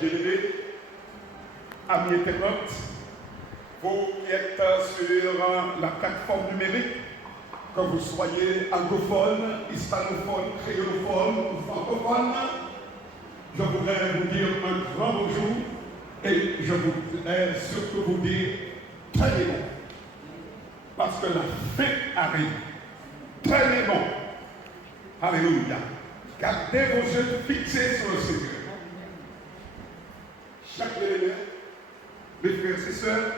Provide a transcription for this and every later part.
bien-aimés, amis internautes, vous qui êtes sur la plateforme numérique, que vous soyez anglophone, hispanophone, créolophone ou francophone, je voudrais vous dire un grand bonjour et je voudrais surtout vous dire tenez bon. Parce que la fin arrive. Tenez bon. Alléluia. Gardez vos yeux fixés sur le Seigneur. Chaque élément, mes frères et sœurs,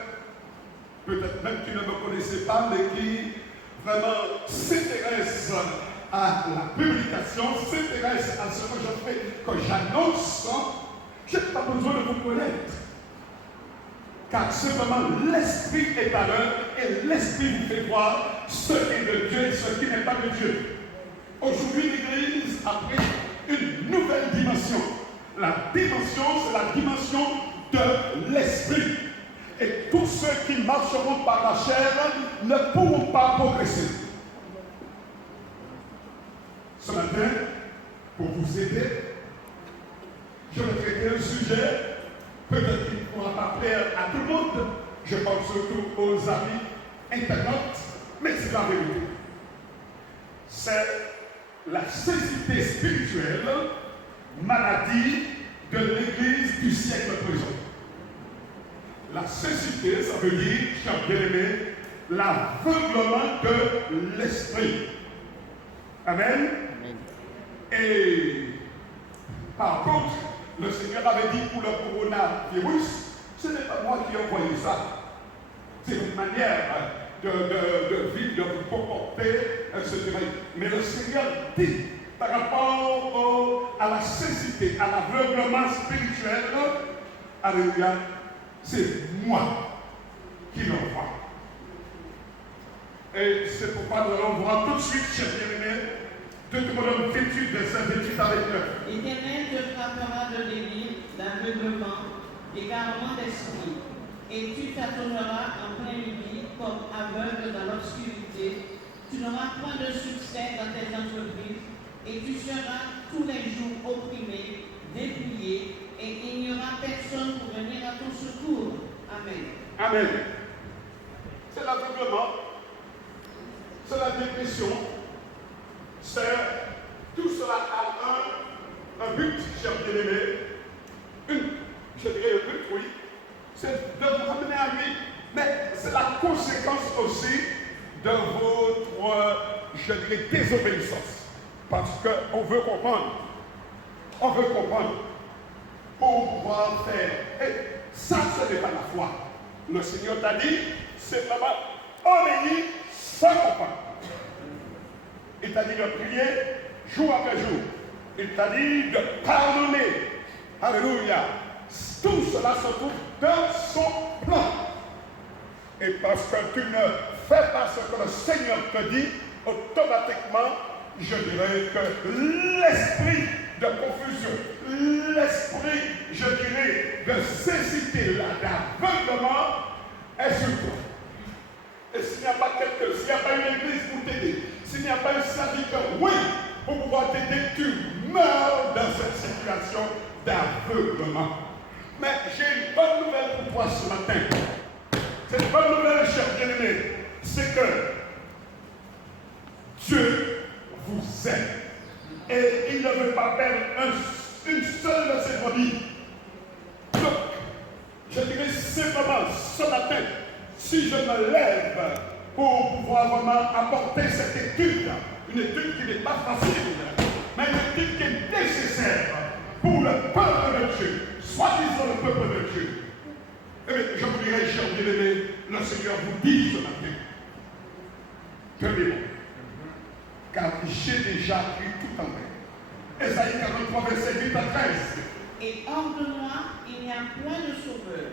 peut-être même qui ne me connaissaient pas, mais qui vraiment s'intéressent à la publication, s'intéressent à ce que je fais, que j'annonce, je n'ai pas besoin de vous connaître. Car simplement l'Esprit est à l'œuvre et l'Esprit vous fait voir ce qui est de Dieu et ce qui n'est pas de Dieu. Aujourd'hui, l'Église a pris une nouvelle dimension. La dimension, c'est la dimension de l'Esprit. Et tous ceux qui marcheront par la chair ne pourront pas progresser. Ce matin, pour vous aider, je vais traiter un sujet, peut-être qu'il ne pourra pas plaire à tout le monde, je pense surtout aux amis internautes, mais c'est la vérité. C'est la cécité spirituelle, maladie de l'Église du siècle présent. La cécité, ça veut dire, chers bien-aimés, l'aveuglement de l'esprit. Amen. Amen. Et par contre, le Seigneur avait dit pour le coronavirus, ce n'est pas moi qui ai envoyé ça. C'est une manière de vivre, de vous comporter, etc. Mais le Seigneur dit, par rapport à la cécité, à l'aveuglement spirituel, alléluia, c'est moi qui l'envoie. Et c'est pourquoi nous allons voir tout de suite, chers bien-aimés, Deutéronome 28, verset 28 avec 9. L'Éternel te frappera de délire, d'aveuglement, d'égarement d'esprit, et tu tâtonneras en plein midi comme aveugle dans l'obscurité. Tu n'auras point de succès dans tes entreprises, et tu seras tous les jours opprimé, dépouillé, et il n'y aura personne pour venir à ton secours. Amen. Amen. C'est l'aveuglement, c'est la dépression, c'est tout cela a un but, chers bien-aimés, je dirais un but, oui, c'est de vous ramener à lui, mais c'est la conséquence aussi de votre, je dirais, désobéissance. Parce qu'on veut comprendre. On veut comprendre pour pouvoir faire. Et ça, ce n'est pas la foi. Le Seigneur t'a dit, c'est vraiment obéir sans comprendre. Il t'a dit de prier jour après jour. Il t'a dit de pardonner. Alléluia. Tout cela se trouve dans son plan. Et parce que tu ne fais pas ce que le Seigneur te dit, automatiquement, je dirais que l'esprit de confusion, l'esprit, je dirais, de cécité, d'aveuglement, est sur toi. Et s'il n'y a pas quelqu'un, s'il n'y a pas une église pour t'aider, s'il n'y a pas un serviteur, oui, pour pouvoir t'aider, tu meurs dans cette situation d'aveuglement. Mais j'ai une bonne nouvelle pour toi ce matin. Cette bonne nouvelle, chers bien-aimés, c'est que Dieu vous aime. Et il ne veut pas perdre une seule de ses brebis. Donc, je dirais simplement ce matin, si je me lève pour pouvoir vraiment apporter cette étude, une étude qui n'est pas facile, mais une étude qui est nécessaire pour le peuple de Dieu, soi-disant le peuple de Dieu. Eh bien, je vous dirais, chers bien-aimés, le Seigneur vous dit ce matin, tenez-vous, car j'ai déjà pris tout en main. Ésaïe 43, verset 8 à 13. Et hors de moi, il n'y a point de sauveur.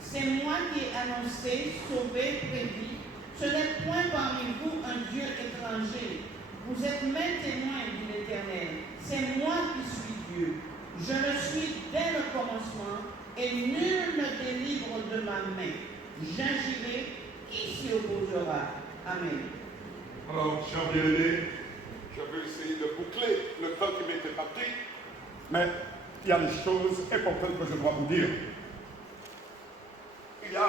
C'est moi qui ai annoncé, sauvé, prédit. Ce n'est point parmi vous un Dieu étranger. Vous êtes mes témoins, dit l'Éternel. C'est moi qui suis Dieu. Je le suis dès le commencement, et nul ne délivre de ma main. J'agirai, qui s'y opposera? Amen. Alors, chers bien-aimés, je vais essayer de boucler le temps qui m'était parti, mais il y a des choses importantes que je dois vous dire. Il y a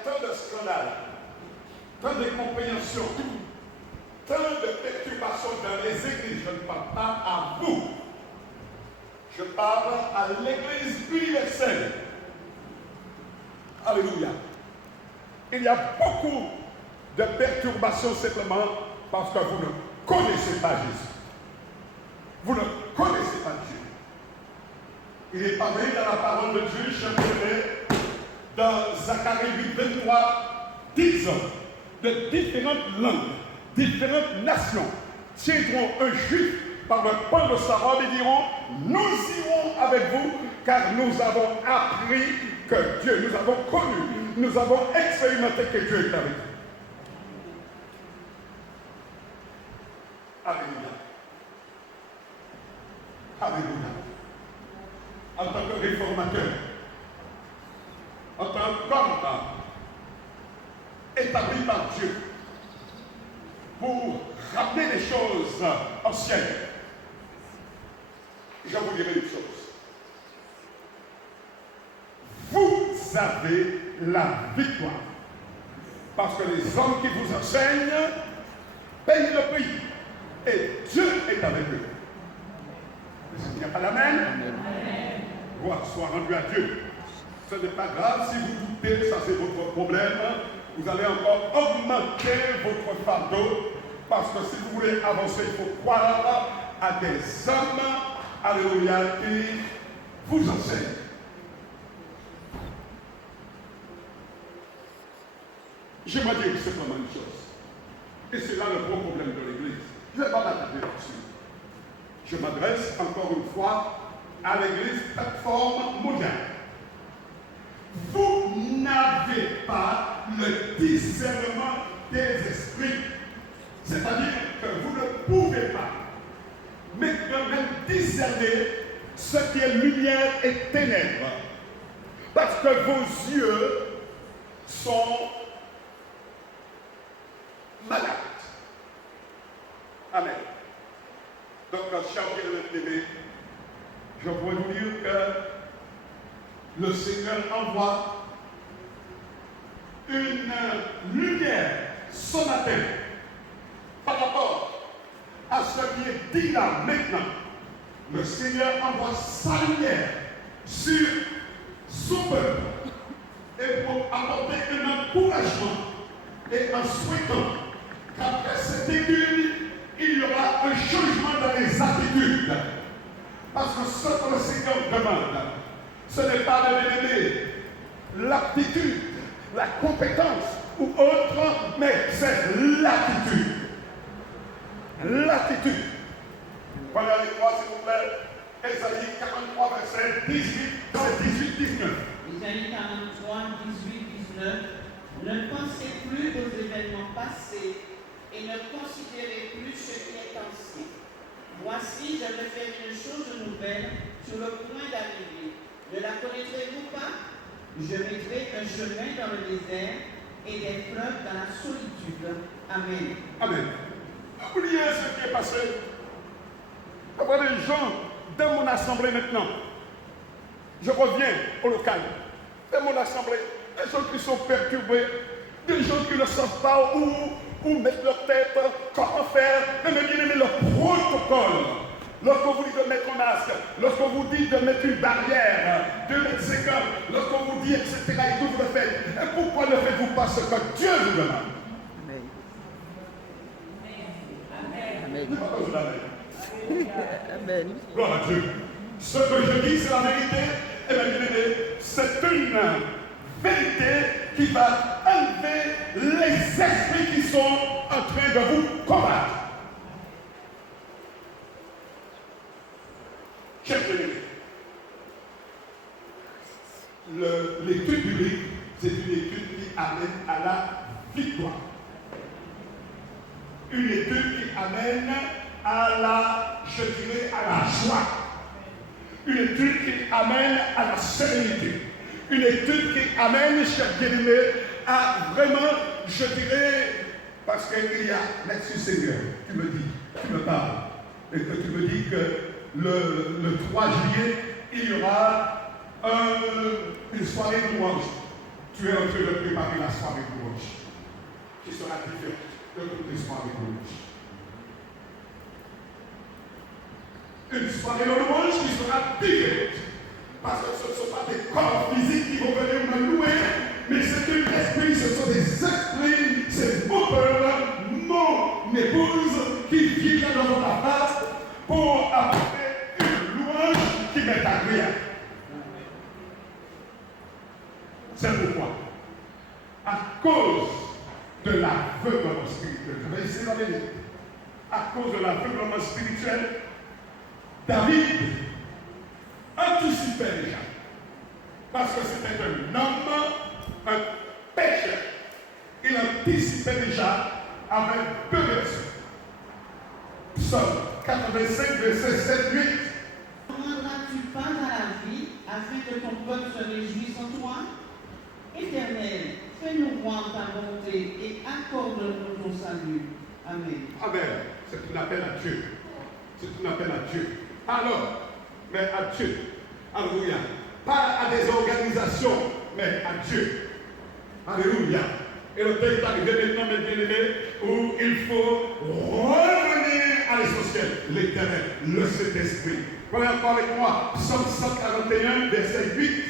tant de scandales, tant d'incompréhensions, tant de perturbations dans les églises. Je ne parle pas à vous. Je parle à l'église universelle. Alléluia. Il y a beaucoup de perturbations simplement parce que vous ne connaissez pas Jésus. Vous ne connaissez pas Dieu. Il est parlé dans la parole de Dieu, chapitre dans Zacharie 8, 23, disent de différentes langues, différentes nations tiendront un juif par le pan de sa robe et diront, nous irons avec vous, car nous avons appris que Dieu, nous avons connu, nous avons expérimenté que Dieu est avec nous. Alléluia. Alléluia. En tant que réformateur, en tant qu'homme établi par Dieu, pour ramener les choses anciennes, je vous dirai une chose. Vous avez la victoire. Parce que les hommes qui vous enseignent payent le prix. Et Dieu est avec eux. Il n'y a pas l'amen? Gloire soit rendue à Dieu. Ce n'est pas grave si vous doutez, ça c'est votre problème. Vous allez encore augmenter votre fardeau. Parce que si vous voulez avancer, il faut croire à des hommes, alléluia, qui vous enseignent. J'aimerais dire simplement une chose. Et c'est là le gros problème de l'Église. Je ne vais pas m'attarder là-dessus. Je m'adresse encore une fois à l'Église plateforme mondiale. Vous n'avez pas le discernement des esprits. C'est-à-dire que vous ne pouvez pas même discerner ce qui est lumière et ténèbres. Parce que vos yeux sont malades. Amen. Donc, cher bien-aimé, je pourrais vous dire que le Seigneur envoie une lumière ce matin par rapport à ce qui est dit là maintenant. Le Seigneur envoie sa lumière sur son peuple et pour apporter un encouragement et en souhaitant qu'après cette étude, il y aura un changement dans les attitudes. Parce que ce que le Seigneur demande, ce n'est pas de donner l'aptitude, la compétence ou autre, mais c'est l'attitude. L'attitude. Voilà les trois, s'il vous plaît. Ésaïe 43, verset 18, c'est 18-19. Ésaïe 43, 18-19. Ne pensez plus aux événements passés et ne considérez plus ce qui est ancien. Voici, je vais faire une chose nouvelle sur le point d'arriver. Ne la connaîtrez-vous pas? Je mettrai un chemin dans le désert et des fleuves dans la solitude. Amen. Amen. Oubliez ce qui est passé. Il y a des gens dans mon assemblée maintenant. Je reviens au local. Dans mon assemblée, des gens qui sont perturbés, des gens qui ne savent pas où mettre leur tête, comment faire, même bien le protocole. Lorsque vous dites de mettre un masque, lorsque vous dites de mettre une barrière, de mettre ses gants, lorsque vous dites etc. et tout vous le faites. Et pourquoi ne faites-vous pas ce que Dieu vous demande? Amen. Amen. Gloire à Dieu. Ce que je dis, c'est la vérité. Et bien, c'est une vérité qui va enlever les esprits qui sont en train de vous combattre. Chers bien-aimés, l'étude biblique, c'est une étude qui amène à la victoire. Une étude qui amène à la, je dirais, à la joie. Une étude qui amène à la sérénité. Une étude qui amène, chers bien-aimés, à vraiment, je dirais, parce qu'il y a, merci Seigneur, tu me dis, tu me parles, et que tu me dis que le 3 juillet, il y aura une soirée de louange. Tu es en train de préparer la soirée de louange, qui sera différente de toutes les soirées de louange. Une soirée de louange qui sera différente. Parce que ce ne sont pas des corps physiques qui vont venir me louer, mais c'est un esprit, ce sont des esprits, c'est mon peuple, mon épouse qui vient dans ta face pour apporter une louange qui m'est agréable. C'est pourquoi, à cause de l'aveuglement spirituel, je vais essayer d'en aller, à cause de l'aveuglement spirituel, David anticipait déjà. Parce que c'était un homme, un pécheur. Il anticipait déjà avec deux versets. Psaume 85, verset 7, 8. Ne rendras-tu pas à la vie afin que ton peuple se réjouisse en toi? Éternel, fais-nous voir ta bonté et accorde-nous ton salut. Amen. Amen. C'est un appel à Dieu. C'est un appel à Dieu. Alors, mais à Dieu. Alléluia. Pas à des organisations, mais à Dieu. Alléluia. Et le temps est arrivé maintenant, mes bien-aimés, où il faut revenir à l'essentiel, l'Éternel, le Saint-Esprit. Prenez encore avec moi, Psaume 141, verset 8.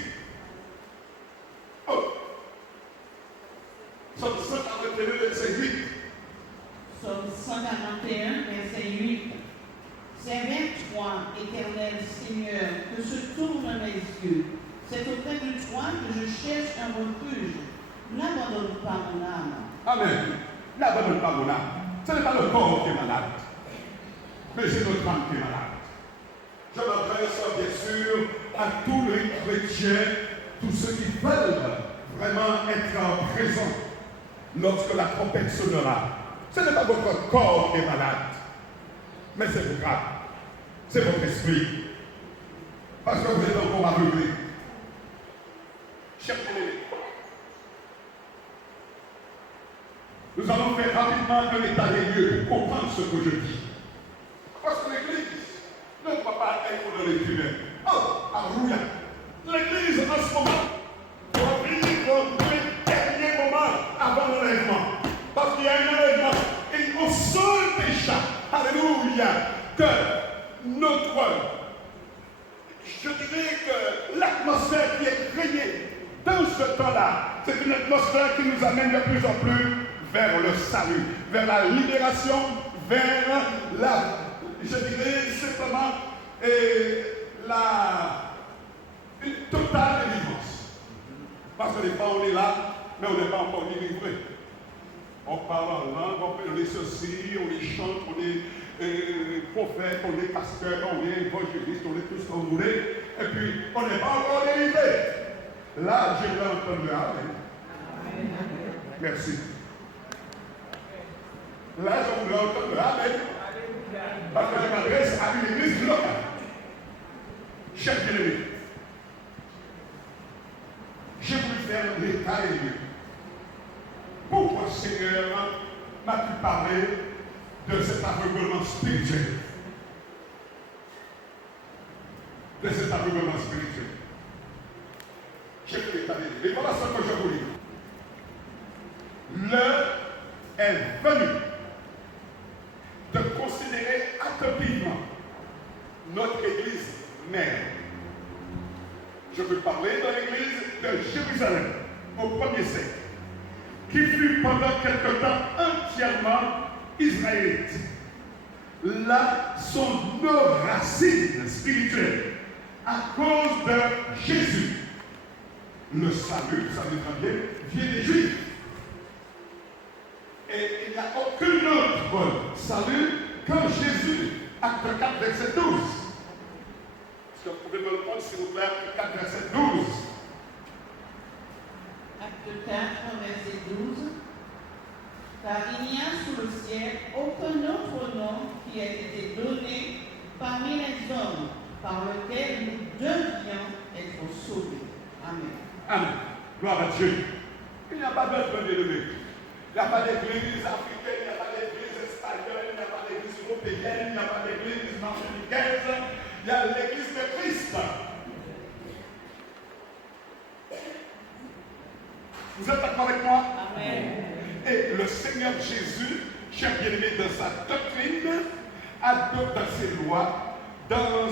Oh! Psaume 141, verset 8. Psaume 141, verset 8. C'est vers toi, éternel Seigneur, que se tournent mes yeux. C'est auprès de toi que je cherche un refuge. N'abandonne pas mon âme. Amen. N'abandonne pas mon âme. Ce n'est pas le corps qui est malade, mais c'est notre âme qui est malade. Je m'adresse bien sûr à tous les chrétiens, tous ceux qui veulent vraiment être présents lorsque la trompette sonnera. Ce n'est pas votre corps qui est malade, mais c'est votre âme. C'est votre esprit. Parce que vous êtes encore aveuglé. Chers collègues, nous allons faire rapidement un état des lieux pour comprendre ce que je dis. Parce que l'Église ne doit pas être dans les tunnels. Oh, alléluia. L'Église en ce moment doit vivre les derniers moments avant l'enlèvement. Parce qu'il y a un enlèvement. Et on sent déjà, alléluia, que je dirais que l'atmosphère qui est créée dans ce temps-là, c'est une atmosphère qui nous amène de plus en plus vers le salut, vers la libération, vers la, je dirais simplement, une totale délivrance. Parce que des fois on est là, mais on n'est pas encore délivré. On parle en langue, on est ceci, on est chante, on est prophète, on est pasteur, on est évangéliste, on est tout ce que vous voulez, et puis on n'est pas encore délivré. Là, je vais entendre le Amen. Merci. Là, je voulais entendre le Amen. Parce que je m'adresse à une église locale. Chers bien-aimés, j'ai voulu faire l'état des lieux. Pourquoi, Seigneur, m'as-tu parlé de cet aveuglement spirituel? De cet aveuglement spirituel. J'ai voulu l'état des lieux. Et voilà ce que je vous dis. L'heure est venue de considérer attentivement notre église mère. Je veux parler de l'église de Jérusalem au 1er siècle, qui fut pendant quelque temps entièrement israélite. Là sont nos racines spirituelles à cause de Jésus. Le salut, vous savez très bien, vient des Juifs. Et il n'y a aucun autre salut que Jésus. Acte 4, verset 12. Est-ce que vous pouvez me le prendre, s'il vous plaît, Acte 4, verset 12. Acte 4, verset 12. Car il n'y a sous le ciel aucun autre nom qui ait été donné parmi les hommes par lequel nous devions être sauvés. Amen. Amen. Gloire à Dieu. Il n'y a pas d'autre bien-aimé. Il n'y a pas d'église africaine, il n'y a pas d'église espagnole, il n'y a pas d'église européenne, il n'y a pas d'église martiniquaise, il Seigneur Jésus, cher bien-aimé, dans sa doctrine, adopte ses lois, dans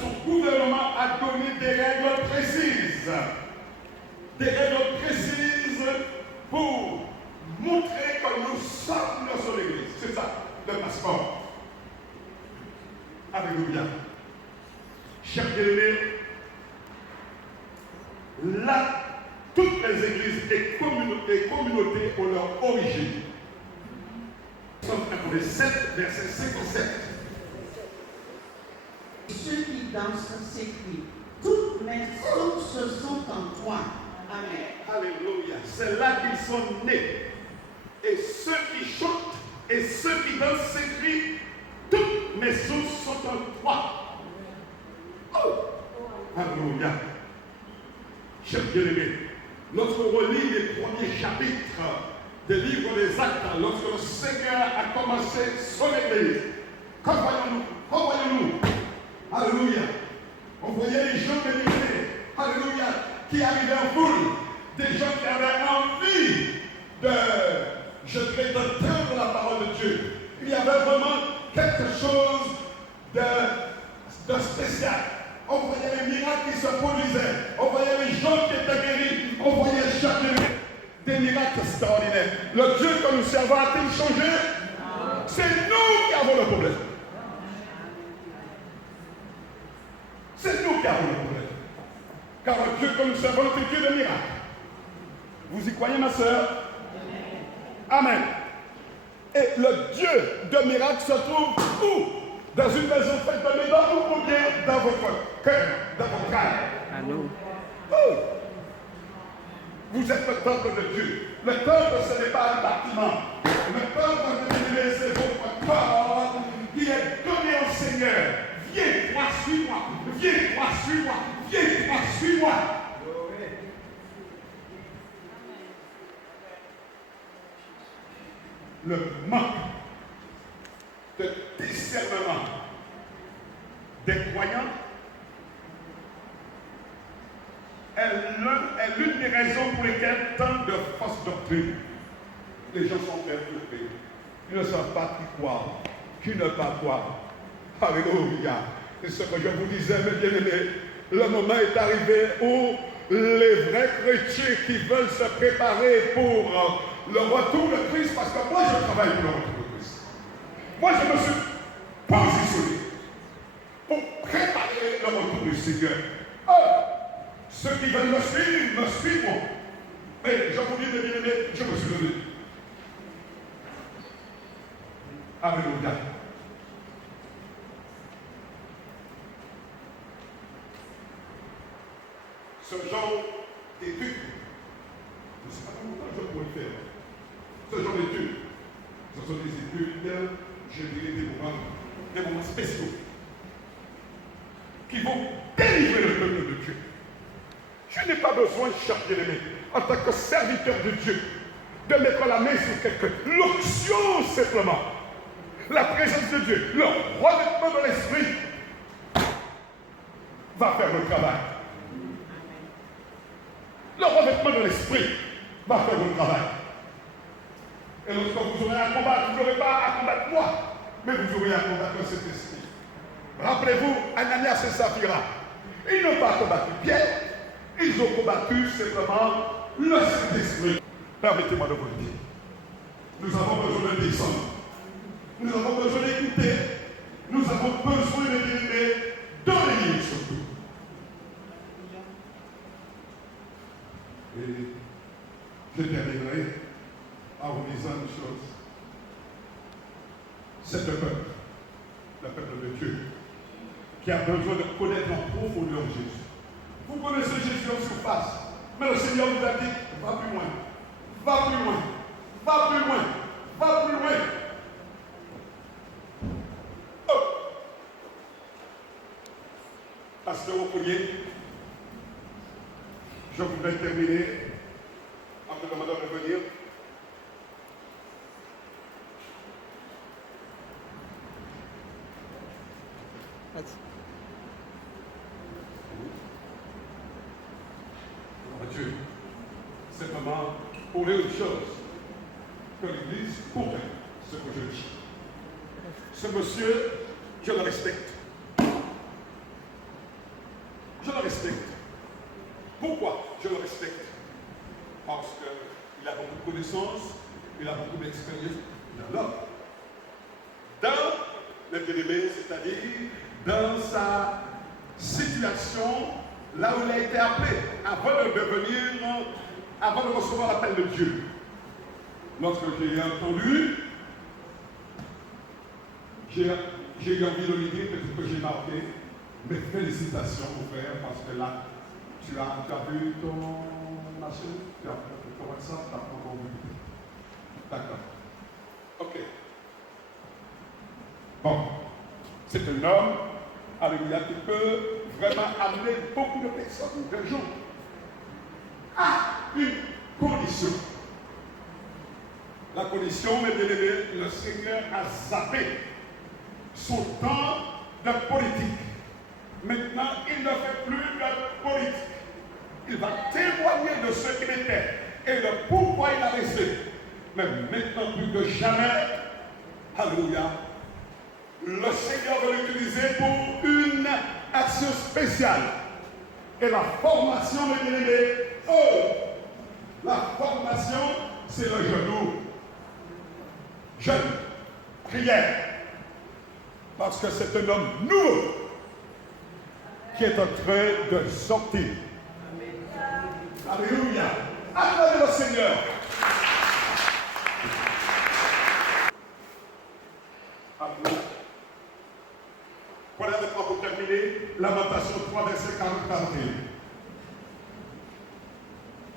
son gouvernement, a donné des règles précises. Des règles précises pour montrer que nous sommes dans son Église. C'est ça, le passeport. Alléluia. Chers bien-aimés, là, toutes les églises et communautés ont leur origine. Somme 7, verset 5 et 7. Ceux qui dansent s'écrient, toutes mes sources sont en toi. Amen. Alléluia. C'est là qu'ils sont nés. Et ceux qui chantent et ceux qui dansent s'écrient, toutes mes sources sont en toi. Oh. Alléluia. Chers bien-aimés, lorsque on relit les premiers chapitres des livres des Actes, lorsque le Seigneur a commencé son Église, quand voyons-nous? Alléluia. On voyait les gens bénis, alléluia, qui arrivaient en foule, des gens qui avaient envie d'entendre la parole de Dieu. Il y avait vraiment quelque chose de spécial. On voyait les miracles qui se produisaient. On voyait les gens qui étaient guéris. On voyait chaque jour des miracles extraordinaires. Le Dieu que nous servons a-t-il changé? C'est nous qui avons le problème. C'est nous qui avons le problème. Car le Dieu que nous servons est un Dieu de miracles. Vous y croyez, ma soeur? Amen. Et le Dieu de miracles se trouve où? Dans une maison faite de maison ou bien dans votre cœur, dans votre âme. Allô. Oh. Vous êtes le temple de Dieu. Le temple, ce n'est pas un bâtiment. Le temple, c'est votre corps qui est donné au Seigneur. Viens, toi, suis-moi. Viens, toi, suis-moi. Viens, toi, suis-moi. Le manque de discernement des croyants est l'une des raisons pour lesquelles tant de fausses doctrines. Les gens sont perturbés. Ils ne savent pas qui croire, qui ne pas croire. Alléluia. C'est ce que je vous disais, mes bien-aimés. Le moment est arrivé où les vrais chrétiens qui veulent se préparer pour le retour de Christ, parce que moi je travaille pour le retour de Christ. Moi je me suis positionné pour préparer le retour du Seigneur. Ceux qui veulent me suivent. Mais je vous dis, mes bien-aimés, je me suis donné. Alléluia. Ce genre d'études, je ne sais pas comment je pourrais le faire. Ce genre d'études, ce sont des études, je dirais des moments spéciaux, qui vont délivrer le peuple de Dieu. Je n'ai pas besoin, cher bien-aimé, en tant que serviteur de Dieu, de mettre la main sur quelqu'un. L'onction simplement, la présence de Dieu, le revêtement de l'esprit va faire le travail. Le revêtement de l'esprit va faire le travail. Et lorsque vous aurez à combattre, vous n'aurez pas à combattre moi, mais vous aurez à combattre cet esprit. Rappelez-vous, Ananias et Saphira, ils n'ont pas combattu Pierre, ils ont combattu simplement le Saint-Esprit. Permettez-moi de vous le dire. Nous avons besoin de descendre. Nous avons besoin d'écouter. Nous avons besoin de délivrer dans les lignes surtout. Et je terminerai en vous disant une chose. C'est le peuple de Dieu, qui a besoin de connaître en profondeur Jésus. Vous connaissez Jésus en surface, mais le Seigneur vous a dit, va plus loin, va plus loin, va plus loin, va plus loin. Oh. Pasteur Okoye, je voudrais terminer en te demandant de venir. Dieu, simplement pour une chose, que l'Église comprenne ce que je dis. Ce monsieur, je le respecte. Je le respecte. Pourquoi je le respecte? Parce qu'il a beaucoup de connaissances, il a beaucoup d'expérience dans l'homme. Dans le bien-aimé, c'est-à-dire dans sa situation, là où il a été appelé, avant de recevoir l'appel de Dieu. Lorsque j'ai entendu, j'ai eu envie de lui dire que j'ai marqué. Mes félicitations, mon frère, parce que là, tu as vu ton machin, tu as vu ton WhatsApp, tu as encore vu. D'accord. Ok. Bon. C'est un homme, alléluia, qui peut vraiment amener beaucoup de personnes, de gens, à une condition. La condition, mes bien-aimés, le Seigneur a zappé son temps de politique. Maintenant, il ne fait plus de politique. Il va témoigner de ce qu'il était et de pourquoi il a resté. Mais maintenant, plus que jamais, alléluia, le Seigneur veut l'utiliser pour une action spéciale. Et la formation, mes bien-aimés, la formation, c'est le genou. Jeune, prière. Parce que c'est un homme nouveau qui est en train de sortir. Alléluia. Acclamez le Seigneur. Alléluia. Voilà avec moi pour terminer. Lamentation 3, verset 40-41.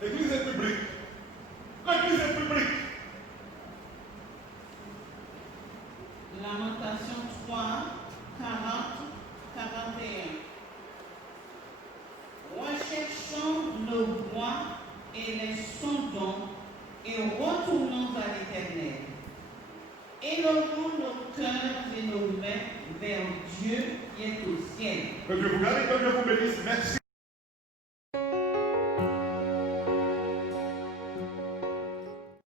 L'église est publique. L'église est publique. Lamentation 3, 40, 41. Recherchons nos voies et les sondons et retournons à l'Éternel. Élevons nos cœurs et nos mains vers Dieu qui est au ciel. Que Dieu vous garde et que Dieu vous bénisse. Merci.